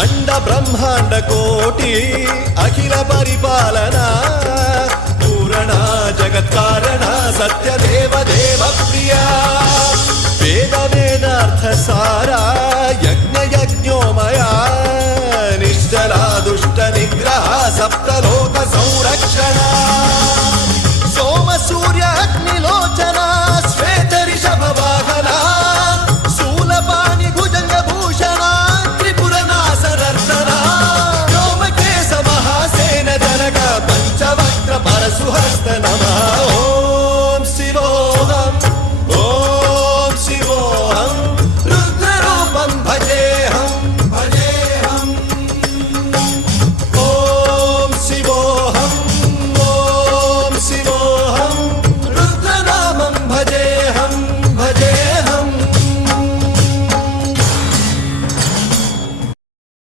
అండ బ్రహ్మాండ కోటి అఖిల పరిపాలన పూరణ జగత్కారణ సత్యదేవ దేవ ప్రియా వేద వేదార్థ సారా యజ్ఞ యజ్ఞోమయ